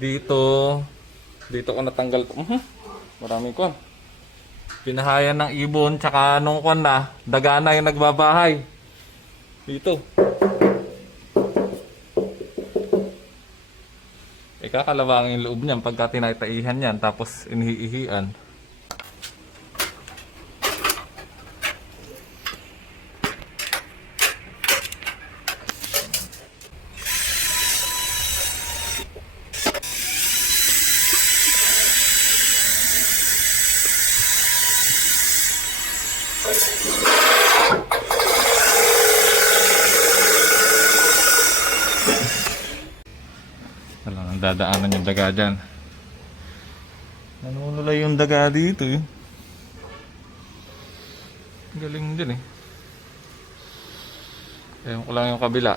Dito, dito ko natanggal to. Maraming kon. Pinahayan ng ibon, tsaka nung kon na, dagana yung nagbabahay. Dito. Kakalawangin yung loob niyan pagka tinataihan yan, tapos inihihian. Walang dadaanan yung daga dyan. Nanunulay yung daga dito eh. Galing din eh. Ewan ko lang yung kabila.